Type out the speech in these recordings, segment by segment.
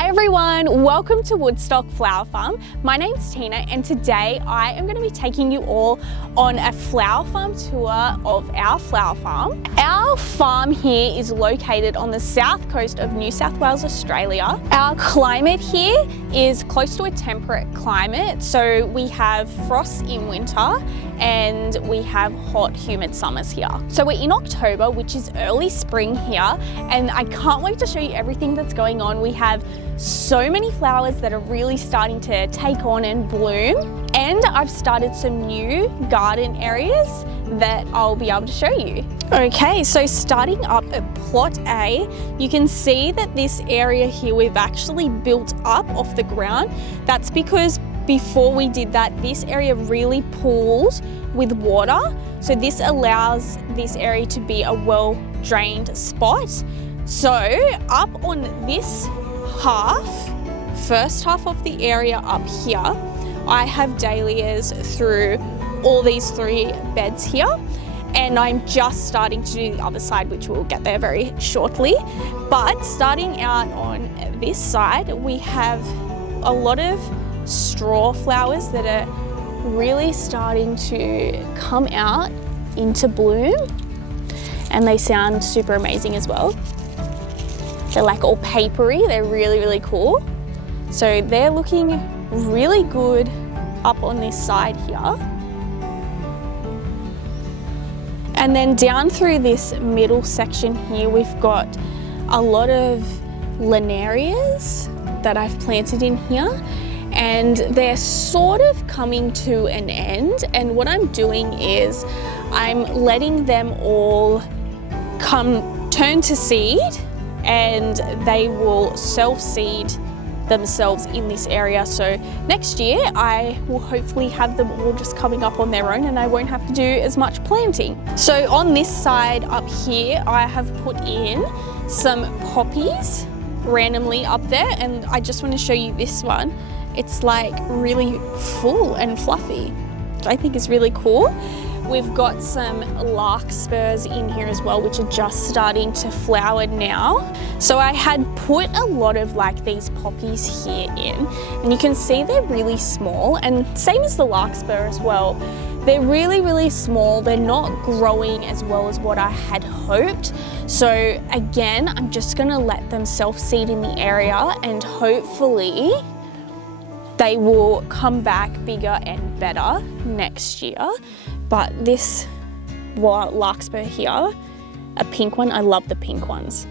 Hi everyone, welcome to Woodstock Flower Farm. My name's Tina and today I am going to be taking you all on a flower farm tour of our flower farm. Our farm here is located on the south coast of New South Wales, Australia. Our climate here is close to a temperate climate, so we have frost in winter and we have hot, humid summers here. So we're in October, which is early spring here, and I can't wait to show you everything that's going on. We have so many flowers that are really starting to take on and bloom, and I've started some new garden areas that I'll be able to show you. Okay, so starting up at plot A, you can see that this area here we've actually built up off the ground. That's because before we did that, this area really pools with water, so this allows this area to be a well-drained spot. So up on this first half of the area up here, I have dahlias through all these three beds here, and I'm just starting to do the other side, which we'll get there very shortly. But starting out on this side, we have a lot of straw flowers that are really starting to come out into bloom, and they sound super amazing as well. They're like all papery, they're really cool. So they're looking really good up on this side here. And then down through this middle section here, we've got a lot of linarias that I've planted in here, and they're sort of coming to an end. And what I'm doing is I'm letting them all turn to seed, and they will self-seed themselves in this area. So next year I will hopefully have them all just coming up on their own, and I won't have to do as much planting. So on this side up here, I have put in some poppies randomly up there, and I just want to show you this one. It's like really full and fluffy, which I think is really cool. We've got some larkspurs in here as well, which are just starting to flower now. So I had put a lot of like these poppies here in, and you can see they're really small, and same as the larkspur as well. They're really small. They're not growing as well as what I had hoped. So again, I'm just gonna let them self-seed in the area, and hopefully they will come back bigger and better next year. But this larkspur here, a pink one, I love the pink ones.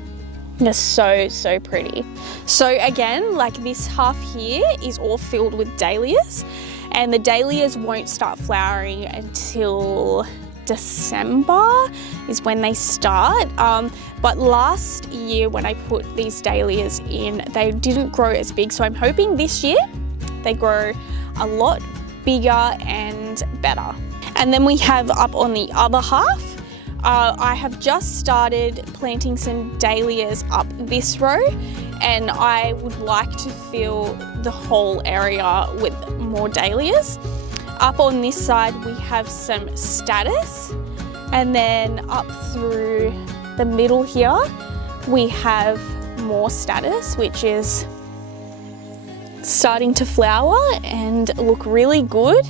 They're so pretty. So again, like this half here is all filled with dahlias, and the dahlias won't start flowering until December is when they start. But last year when I put these dahlias in, they didn't grow as big. So I'm hoping this year they grow a lot bigger and better. And then we have up on the other half, I have just started planting some dahlias up this row, and I would like to fill the whole area with more dahlias. Up on this side we have some statice, and then up through the middle here we have more statice, which is starting to flower and look really good.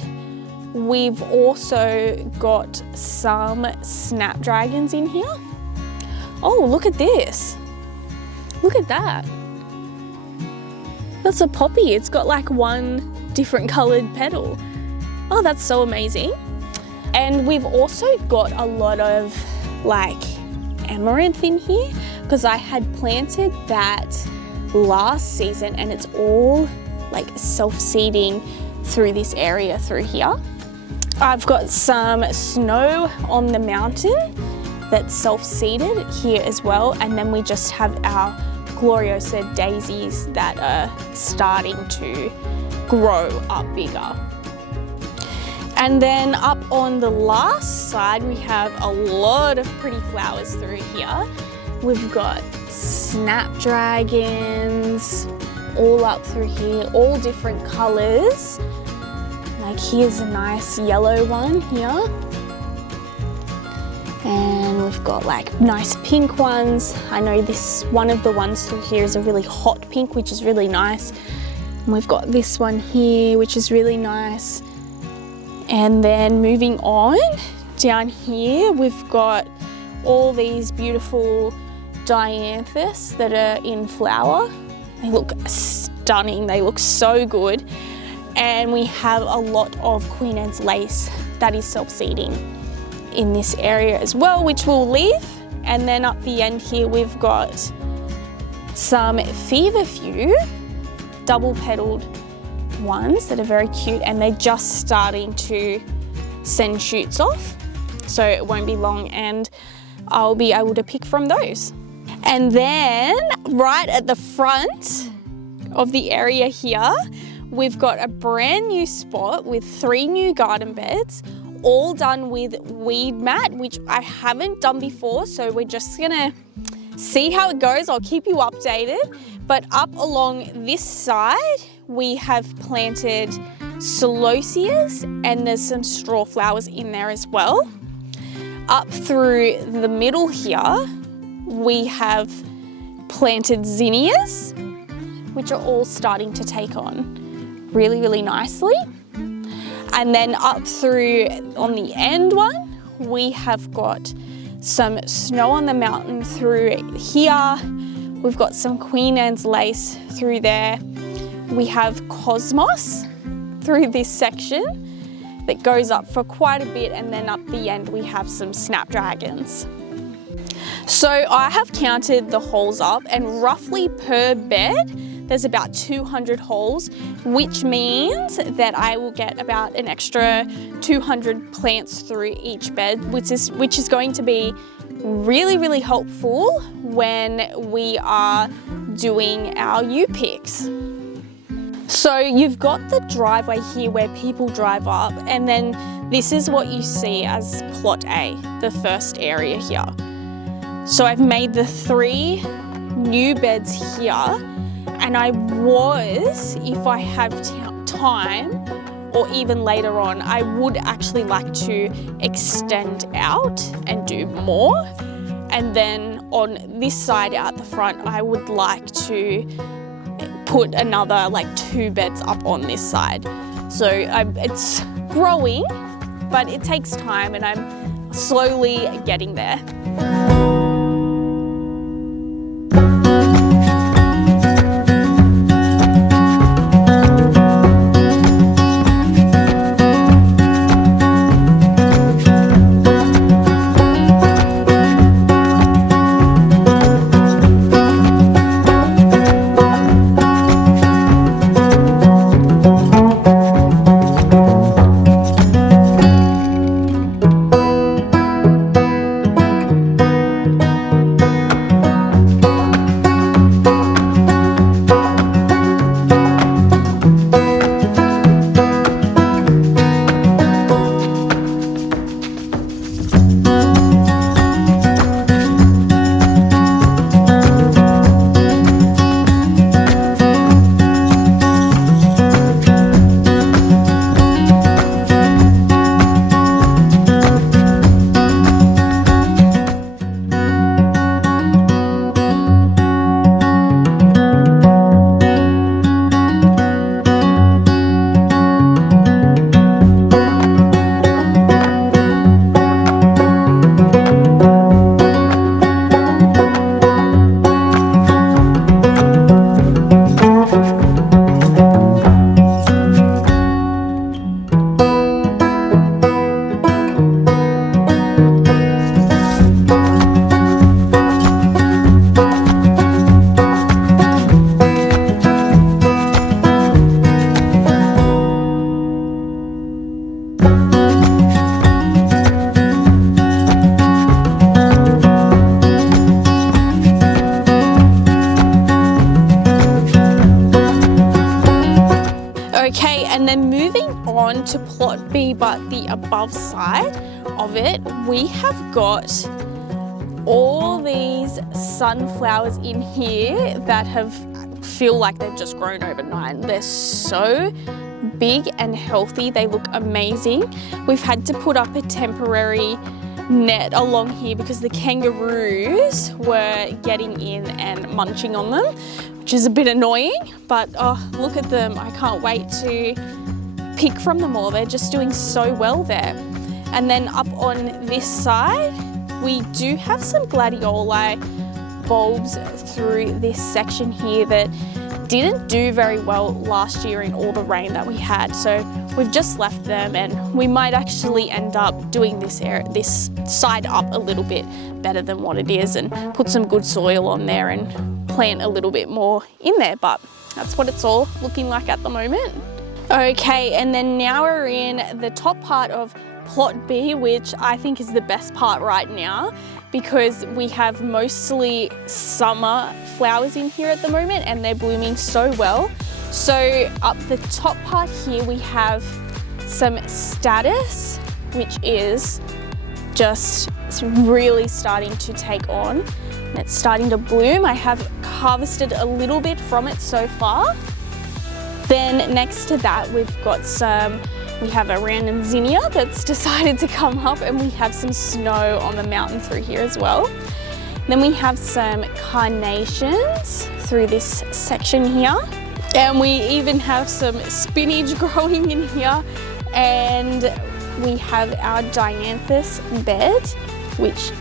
We've also got some snapdragons in here. Oh, look at this. Look at that. That's a poppy. It's got like one different colored petal. Oh, that's so amazing. And we've also got a lot of like amaranth in here, because I had planted that last season, and it's all like self-seeding through this area through here. I've got some snow on the mountain that's self-seeded here as well, and then we just have our Gloriosa daisies that are starting to grow up bigger. And then up on the last side we have a lot of pretty flowers through here. We've got snapdragons all up through here, all different colors. Like here's a nice yellow one here. And we've we've got like nice pink ones. I know this one of the ones through here is a really hot pink, which is really nice. And we've got this one here, which is really nice. And then moving on down here, we've got all these beautiful dianthus that are in flower. They look stunning, they look so good. And we have a lot of Queen Anne's lace that is self-seeding in this area as well, which we'll leave. And then up the end here, we've got some feverfew, double-petaled ones that are very cute, and they're just starting to send shoots off. So it won't be long and I'll be able to pick from those. And then right at the front of the area here, we've got a brand new spot with 3 new garden beds, all done with weed mat, which I haven't done before. So we're just gonna see how it goes. I'll keep you updated. But up along this side, we have planted celoseas and there's some straw flowers in there as well. Up through the middle here, we have planted zinnias, which are all starting to take on really, really nicely. And then up through on the end one, we have got some snow on the mountain through here. We've got some Queen Anne's lace through there. We have cosmos through this section that goes up for quite a bit, and then up the end we have some snapdragons. So I have counted the holes up, and roughly per bed there's about 200 holes, which means that I will get about an extra 200 plants through each bed, which is going to be really, really helpful when we are doing our U-picks. So you've got the driveway here where people drive up, and then this is what you see as plot A, the first area here. So I've made the 3 new beds here, and I was, if I have time, or even later on, I would actually like to extend out and do more. And then on this side out the front, I would like to put another like 2 beds up on this side. So it's growing, but it takes time and I'm slowly getting there. Okay, and then moving on to plot B, but the above side of it, we have got all these sunflowers in here that feel like they've just grown overnight. They're so big and healthy, they look amazing. We've had to put up a temporary net along here because the kangaroos were getting in and munching on them, which is a bit annoying, but oh, look at them. I can't wait to pick from them all. They're just doing so well there. And then up on this side, we do have some gladioli bulbs through this section here that didn't do very well last year in all the rain that we had. So we've just left them, and we might actually end up doing this side up a little bit better than what it is and put some good soil on there and plant a little bit more in there, but that's what it's all looking like at the moment. Okay, and then now we're in the top part of plot B, which I think is the best part right now because we have mostly summer flowers in here at the moment and they're blooming so well. So up the top part here we have some status, which is just really starting to take on and it's starting to bloom. I have harvested a little bit from it so far. Then next to that we have a random zinnia that's decided to come up, and we have some snow on the mountain through here as well. Then we have some carnations through this section here. And we even have some spinach growing in here. And we have our dianthus bed, which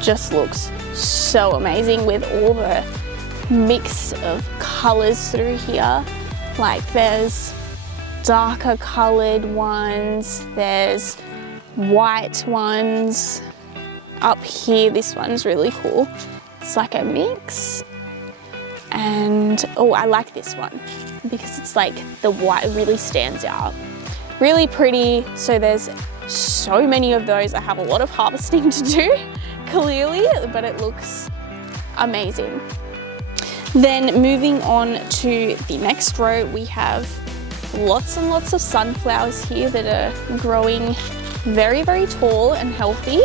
just looks so amazing with all the mix of colors through here. Like there's darker colored ones, there's white ones. Up here, this one's really cool. It's like a mix. And oh, I like this one because it's like the white really stands out. Really pretty. So there's so many of those. I have a lot of harvesting to do, clearly, but it looks amazing. Then moving on to the next row, we have lots and lots of sunflowers here that are growing very, very tall and healthy.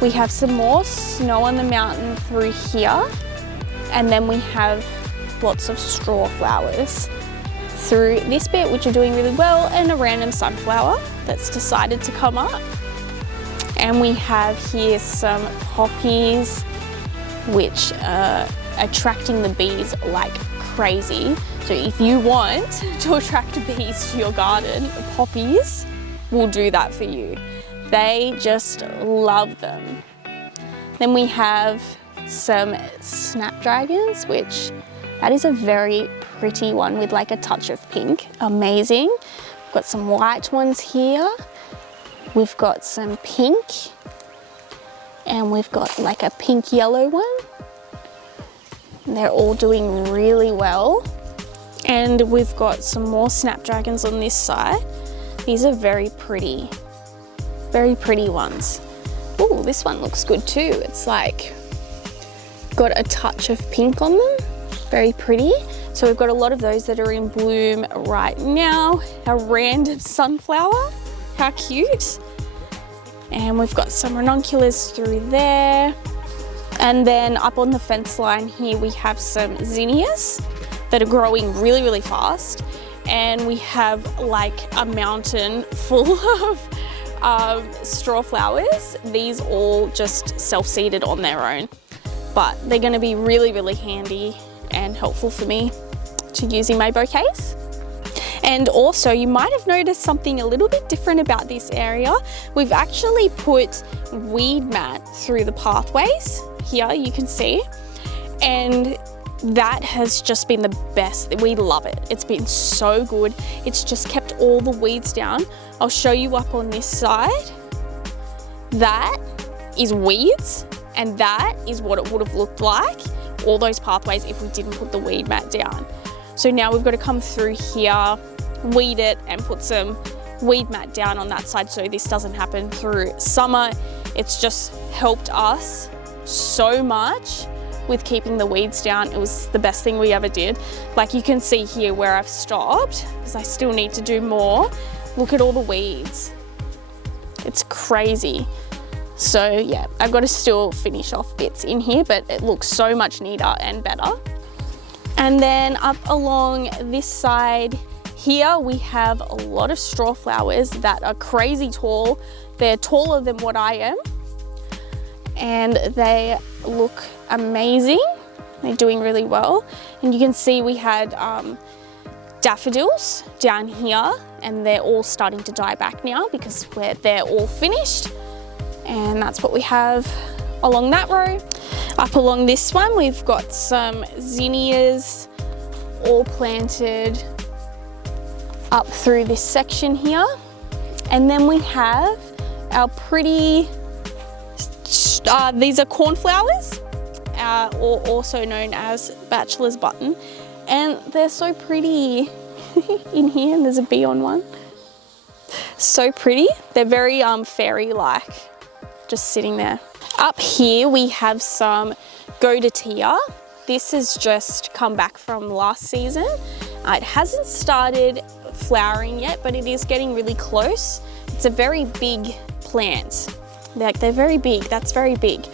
We have some more snow on the mountain through here. And then we have lots of straw flowers through this bit, which are doing really well, and a random sunflower that's decided to come up. And we have here some poppies, which are attracting the bees like crazy. So if you want to attract bees to your garden, poppies will do that for you. They just love them. Then we have some snapdragons, which that is a very pretty one with like a touch of pink. Amazing. We've got some white ones here. We've got some pink, and we've got like a pink yellow one. And they're all doing really well. And we've got some more snapdragons on this side. These are very pretty ones. Oh, this one looks good too. It's like got a touch of pink on them. Very pretty. So we've got a lot of those that are in bloom right now. A random sunflower, how cute. And we've got some ranunculus through there. And then up on the fence line here, we have some zinnias that are growing really, really fast. And we have like a mountain full of straw flowers. These all just self-seeded on their own, but they're gonna be really, really handy and helpful for me to use in my bouquets. And also you might have noticed something a little bit different about this area. We've actually put weed mat through the pathways. Here you can see, and that has just been the best. We love it. It's been so good. It's just kept all the weeds down. I'll show you up on this side. That is weeds, and that is what it would have looked like, all those pathways, if we didn't put the weed mat down. So now we've got to come through here, weed it, and put some weed mat down on that side so this doesn't happen through summer. It's just helped us so much with keeping the weeds down. It was the best thing we ever did. Like you can see here where I've stopped, because I still need to do more. Look at all the weeds. It's crazy. So yeah, I've got to still finish off bits in here, but it looks so much neater and better. And then up along this side here, we have a lot of straw flowers that are crazy tall. They're taller than what I am. and they look amazing. They're doing really well. And you can see we had daffodils down here, and they're all starting to die back now because they're all finished. And that's what we have along that row. Up along this one, we've got some zinnias all planted up through this section here. And then we have our pretty, these are cornflowers, or also known as bachelor's button. And they're so pretty in here, and there's a bee on one. So pretty. They're very fairy-like, just sitting there. Up here we have some godatia. This has just come back from last season. It hasn't started flowering yet, but it is getting really close. It's a very big plant. They're very big, that's very big.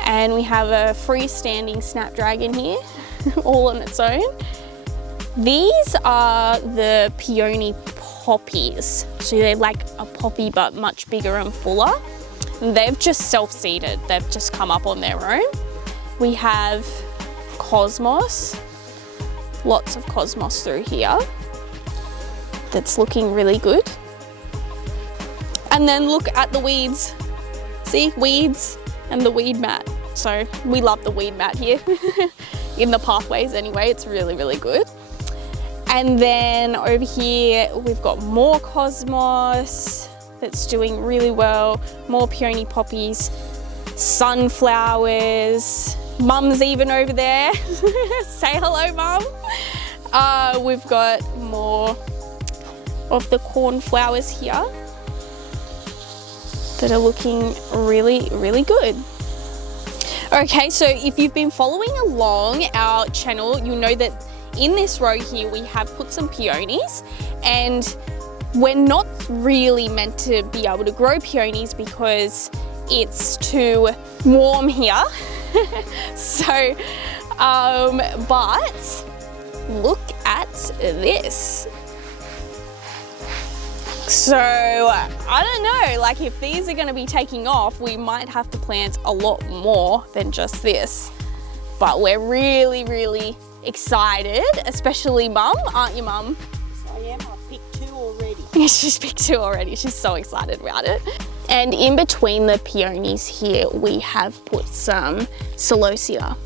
And we have a freestanding snapdragon here, all on its own. These are the peony poppies. So they're like a poppy, but much bigger and fuller. And they've just self-seeded. They've just come up on their own. We have cosmos, lots of cosmos through here. That's looking really good. And then look at the weeds. See, weeds and the weed mat. So we love the weed mat here. In the pathways anyway, it's really, really good. And then over here, we've got more cosmos that's doing really well, more peony poppies, sunflowers, mum's even over there. Say hello, mum. We've got more of the cornflowers here that are looking really, really good. Okay, so if you've been following along our channel, you'll know that in this row here, we have put some peonies, and we're not really meant to be able to grow peonies because it's too warm here. So, but look at this. So, I don't know, like if these are gonna be taking off, we might have to plant a lot more than just this. But we're really, really excited, especially mum, aren't you, mum? I am. I've picked 2 already. She's picked 2 already. She's so excited about it. And in between the peonies here, we have put some celosia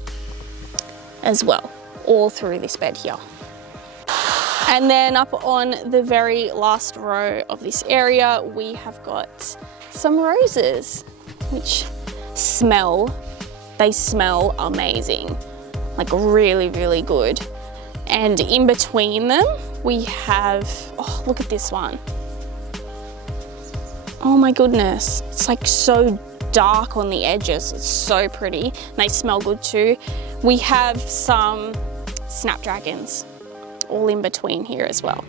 as well, all through this bed here. And then up on the very last row of this area, we have got some roses, which they smell amazing. Like really, really good. And in between them, we have, oh, look at this one. Oh my goodness, it's like so dark on the edges. It's so pretty. And they smell good too. We have some snapdragons all in between here as well.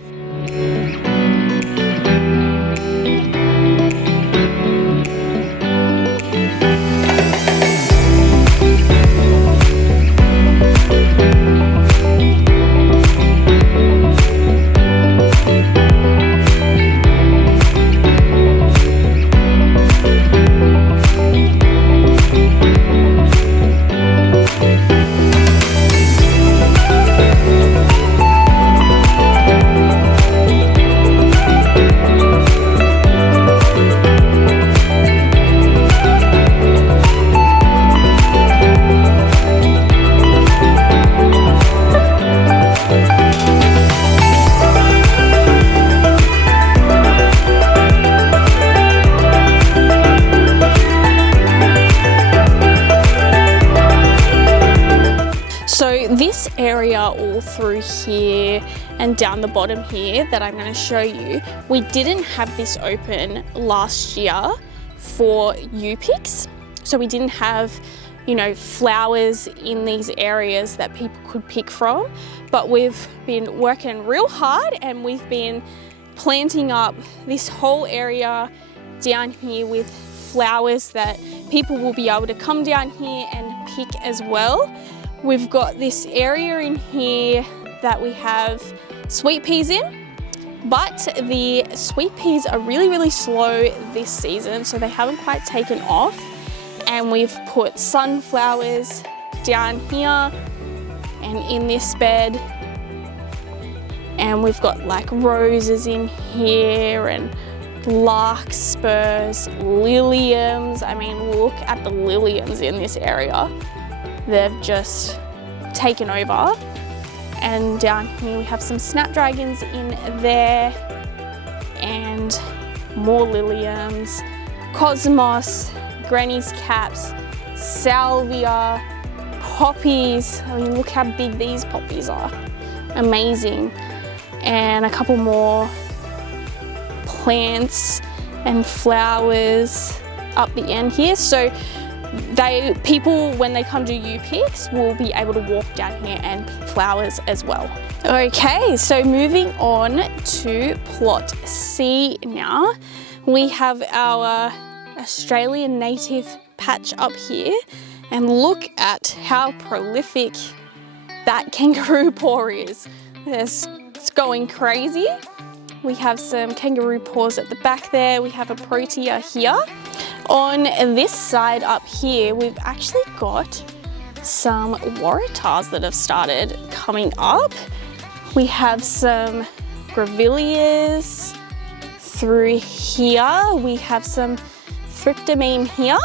This area all through here and down the bottom here that I'm going to show you, we didn't have this open last year for U-picks. So we didn't have, you know, flowers in these areas that people could pick from, but we've been working real hard and we've been planting up this whole area down here with flowers that people will be able to come down here and pick as well. We've got this area in here that we have sweet peas in, but the sweet peas are really, really slow this season, so they haven't quite taken off. And we've put sunflowers down here and in this bed. And we've got like roses in here and larkspurs, liliums. I mean, look at the liliums in this area. They've just taken over. And down here we have some snapdragons in there and more liliums, cosmos, granny's caps, salvia, poppies. I mean, look how big these poppies are. Amazing. And a couple more plants and flowers up the end here. So people, when they come to U-Picks, will be able to walk down here and pick flowers as well. Okay, so moving on to plot C now. We have our Australian native patch up here, and look at how prolific that kangaroo paw is. It's going crazy. We have some kangaroo paws at the back there. We have a protea here. On this side up here, we've actually got some waratahs that have started coming up. We have some grevilleas through here. We have some thryptomene here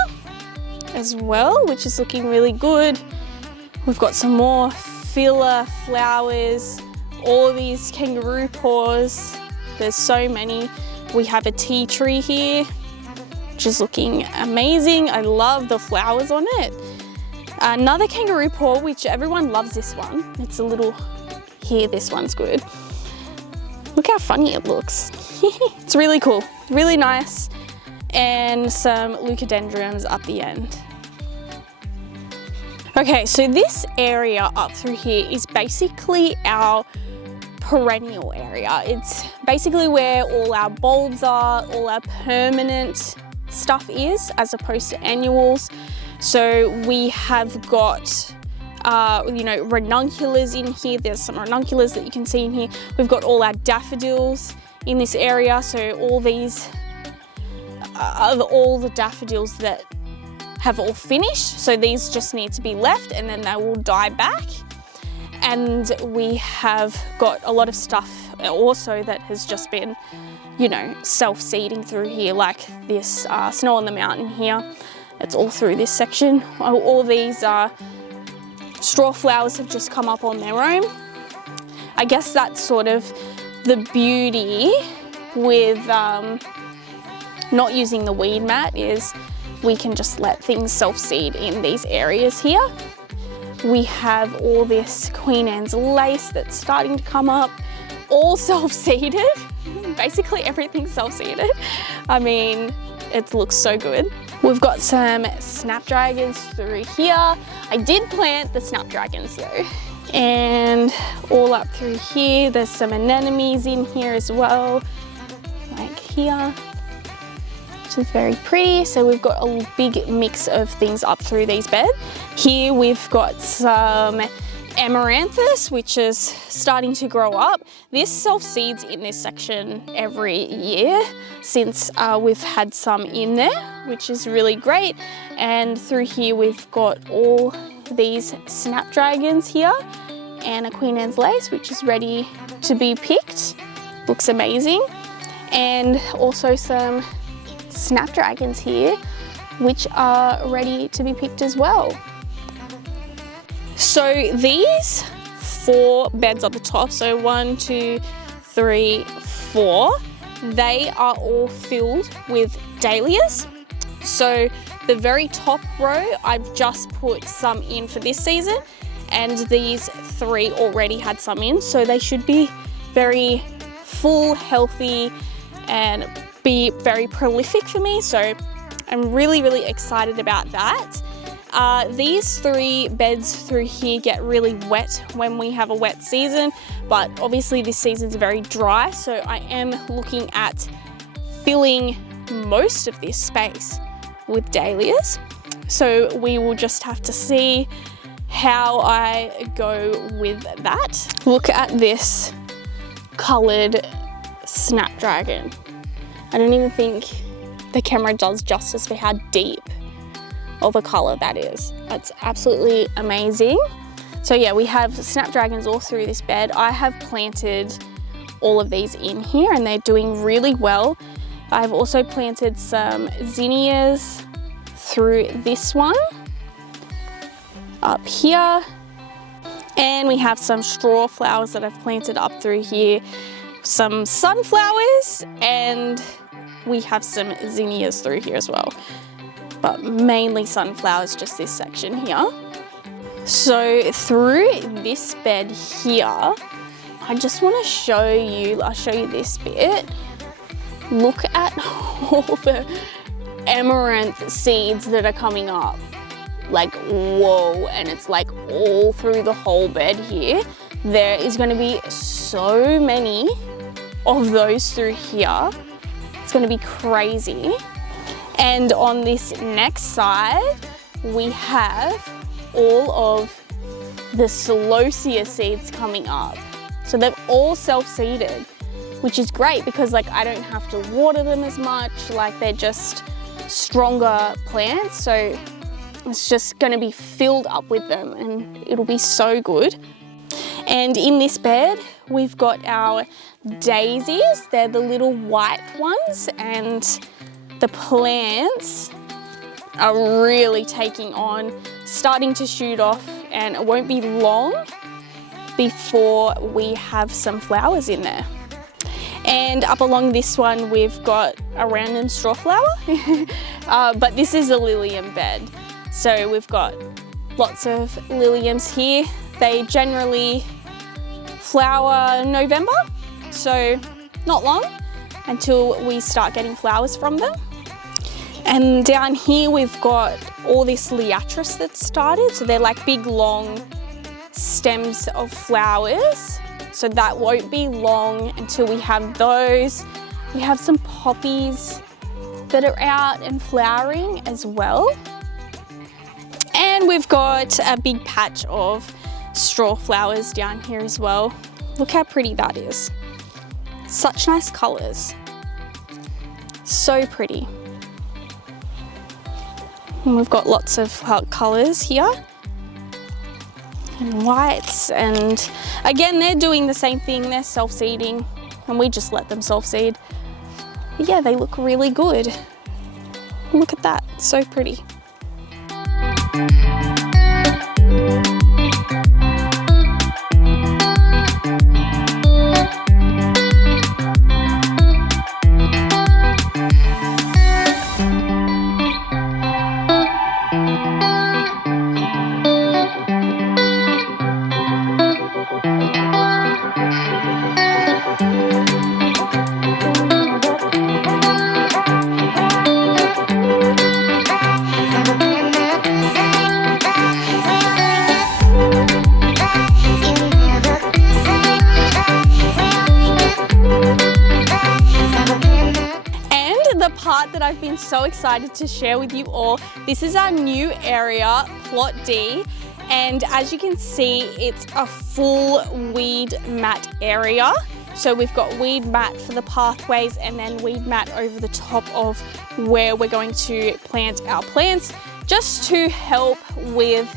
as well, which is looking really good. We've got some more filler flowers, all these kangaroo paws. There's so many. We have a tea tree here, which is looking amazing. I love the flowers on it. Another kangaroo paw, which everyone loves this one. It's a little here, this one's good. Look how funny it looks. It's really cool, really nice. And some leucadendrons up the end. Okay, so this area up through here is basically our perennial area. It's basically where all our bulbs are, all our permanent stuff is, as opposed to annuals. So we have got ranunculus in here. There's some ranunculus that you can see in here. We've got all our daffodils in this area. So all these are all the daffodils that have all finished. So these just need to be left and then they will die back. And we have got a lot of stuff also that has just been, self-seeding through here, like this snow on the mountain here. It's all through this section. All these straw flowers have just come up on their own. I guess that's sort of the beauty with not using the weed mat, is we can just let things self-seed in these areas here. We have all this Queen Anne's lace that's starting to come up, all self-seeded. Basically everything's self-seeded. I mean, it looks so good. We've got some snapdragons through here. I did plant the snapdragons though. And all up through here, there's some anemones in here as well, like here, which is very pretty. So we've got a big mix of things up through these beds. Here we've got some amaranthus, which is starting to grow up. This self-seeds in this section every year since we've had some in there, which is really great. And through here we've got all these snapdragons here and a Queen Anne's lace, which is ready to be picked. Looks amazing. And also some snapdragons here, which are ready to be picked as well. So these 4 beds at the top, so 1, 2, 3, 4, they are all filled with dahlias. So the very top row, I've just put some in for this season, and these 3 already had some in, so they should be very full, healthy, and be very prolific for me. So I'm really, really excited about that. These 3 beds through here get really wet when we have a wet season, but obviously this season's very dry, so I am looking at filling most of this space with dahlias. So we will just have to see how I go with that. Look at this coloured snapdragon. I don't even think the camera does justice for how deep of a color that is. It's absolutely amazing. So yeah, we have snapdragons all through this bed. I have planted all of these in here and they're doing really well. I've also planted some zinnias through this one up here. And we have some straw flowers that I've planted up through here. Some sunflowers, and we have some zinnias through here as well. But mainly sunflowers, just this section here. So through this bed here, I just want to show you, I'll show you this bit. Look at all the amaranth seeds that are coming up. Like, whoa, and it's like all through the whole bed here. There is going to be so many of those through here. It's going to be crazy. And on this next side, we have all of the celosia seeds coming up. So they've all self-seeded, which is great because like I don't have to water them as much, like they're just stronger plants. So it's just going to be filled up with them and it'll be so good. And in this bed, we've got our daisies. They're the little white ones, and the plants are really taking on, starting to shoot off, and it won't be long before we have some flowers in there. And up along this one, we've got a random straw flower, but this is a lilium bed. So we've got lots of liliums here. They generally flower November, so not long until we start getting flowers from them. And down here we've got all this liatris that's started. So they're like big long stems of flowers. So that won't be long until we have those. We have some poppies that are out and flowering as well. And we've got a big patch of straw flowers down here as well. Look how pretty that is. Such nice colours. So pretty. And we've got lots of colours here. And whites, and again, they're doing the same thing. They're self-seeding, and we just let them self-seed. But yeah, they look really good. Look at that, so pretty. That I've been so excited to share with you all. This is our new area, Plot D, and as you can see, it's a full weed mat area. So we've got weed mat for the pathways and then weed mat over the top of where we're going to plant our plants, just to help with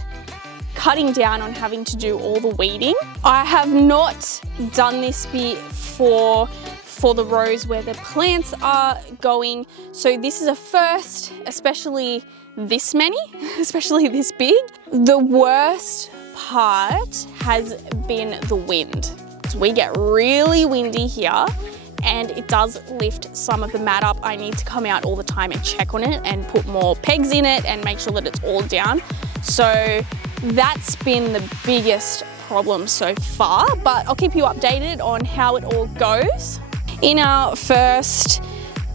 cutting down on having to do all the weeding. I have not done this before for the rows where the plants are going. So this is a first, especially this many, especially this big. The worst part has been the wind. So we get really windy here and it does lift some of the mat up. I need to come out all the time and check on it and put more pegs in it and make sure that it's all down. So that's been the biggest problem so far, but I'll keep you updated on how it all goes. In our first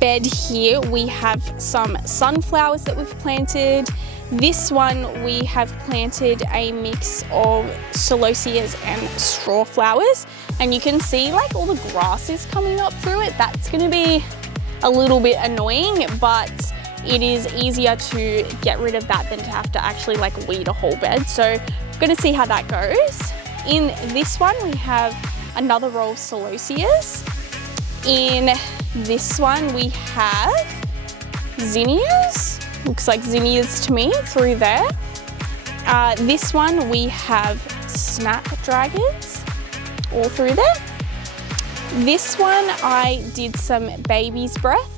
bed here, we have some sunflowers that we've planted. This one we have planted a mix of celosias and straw flowers, and you can see like all the grass is coming up through it. That's going to be a little bit annoying, but it is easier to get rid of that than to have to actually like weed a whole bed. So I'm going to see how that goes. In this one we have another row of celosias. In this one we have zinnias, looks like zinnias to me through there. This one we have snapdragons all through there. This one I did some baby's breath.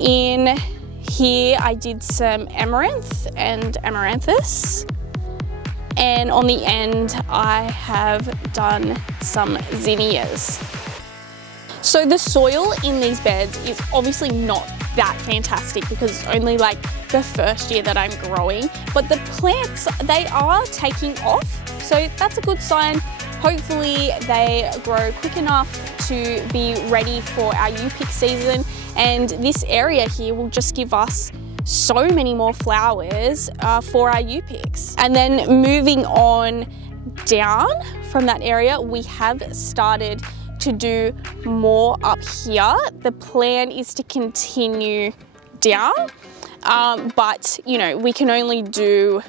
In here I did some amaranth and amaranthus. And on the end I have done some zinnias. So the soil in these beds is obviously not that fantastic because it's only like the first year that I'm growing, but the plants, they are taking off. So that's a good sign. Hopefully they grow quick enough to be ready for our U-pick season. And this area here will just give us so many more flowers for our U-picks. And then moving on down from that area, we have started to do more up here. The plan is to continue down, but you know, we can only do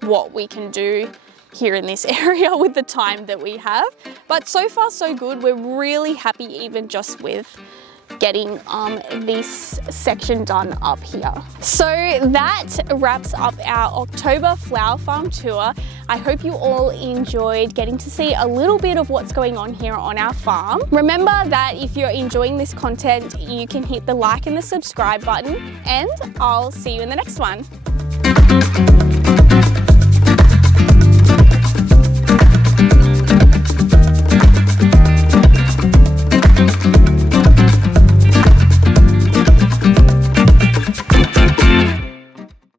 what we can do here in this area with the time that we have. But so far so good. We're really happy even just with getting this section done up here. So that wraps up our October flower farm tour. I hope you all enjoyed getting to see a little bit of what's going on here on our farm. Remember that if you're enjoying this content, you can hit the like and the subscribe button, and I'll see you in the next one.